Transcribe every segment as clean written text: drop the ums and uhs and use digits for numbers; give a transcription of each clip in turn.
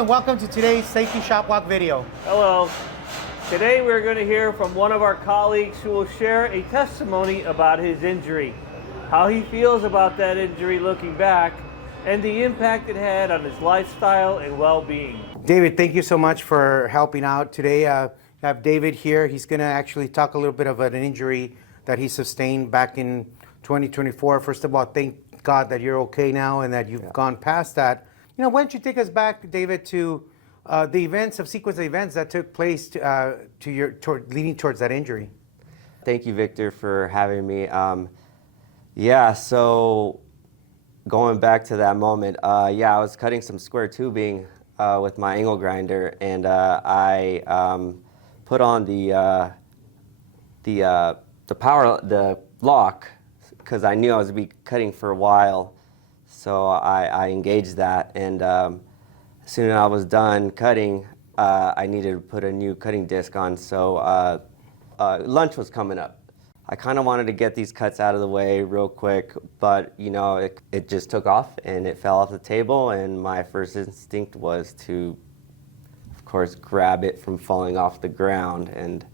and welcome to today's Safety Shop Walk video. Hello. Today we're going to hear from one of our colleagues who will share a testimony about his injury, how he feels about that injury looking back, and the impact it had on his lifestyle and well-being. David, thank you so much for helping out today. I have David here. He's going to actually talk a little bit about an injury that he sustained back in 2024. First of all, thank God that you're okay now and that you've gone past that. You know, why don't you take us back, David, to the sequence of events that took place leading towards that injury? Thank you, Victor, for having me. So going back to that moment, I was cutting some square tubing with my angle grinder, and I put on the lock because I knew I was going to be cutting for a while. So I engaged that, and as soon as I was done cutting, I needed to put a new cutting disc on. So lunch was coming up. I kind of wanted to get these cuts out of the way real quick, but you know, it just took off and it fell off the table, and my first instinct was to, of course, grab it from falling off the ground. And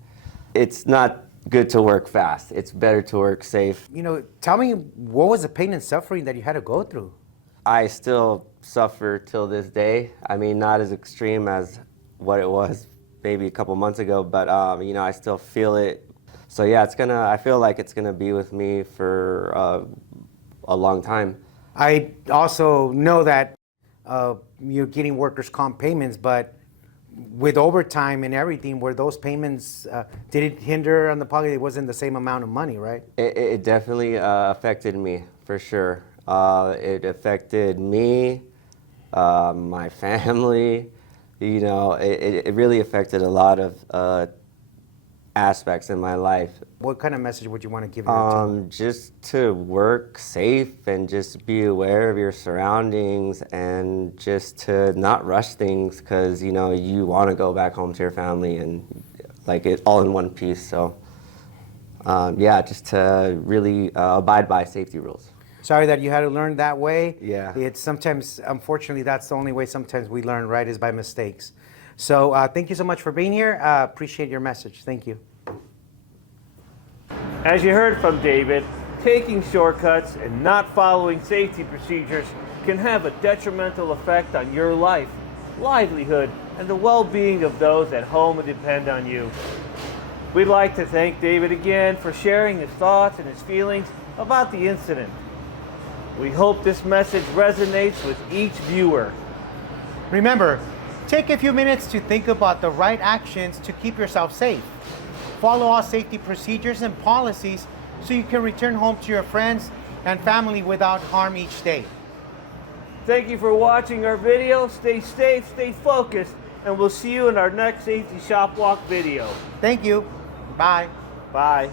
it's not good to work fast. It's better to work safe. You know, tell me, what was the pain and suffering that you had to go through? I still suffer till this day. I mean, not as extreme as what it was maybe a couple months ago, but you know, I still feel it. So yeah, I feel like it's gonna be with me for a long time. I also know that you're getting workers' comp payments, but with overtime and everything, were those payments, did it hinder on the pocket? It wasn't the same amount of money, right? It definitely affected me, for sure. It affected me, my family. You know, it really affected a lot of aspects in my life. What kind of message would you want to give your team? Just to work safe and just be aware of your surroundings, and just to not rush things, because you know, you want to go back home to your family and like it all in one piece. So just to really abide by safety rules. Sorry that you had to learn that way. Yeah. It's sometimes, unfortunately, that's the only way sometimes we learn, right, is by mistakes. So thank you so much for being here. Appreciate your message. Thank you. As you heard from David, taking shortcuts and not following safety procedures can have a detrimental effect on your life, livelihood, and the well-being of those at home who depend on you. We'd like to thank David again for sharing his thoughts and his feelings about the incident. We hope this message resonates with each viewer. Remember, take a few minutes to think about the right actions to keep yourself safe. Follow all safety procedures and policies so you can return home to your friends and family without harm each day. Thank you for watching our video. Stay safe, stay focused, and we'll see you in our next Safety Shop Walk video. Thank you. Bye. Bye.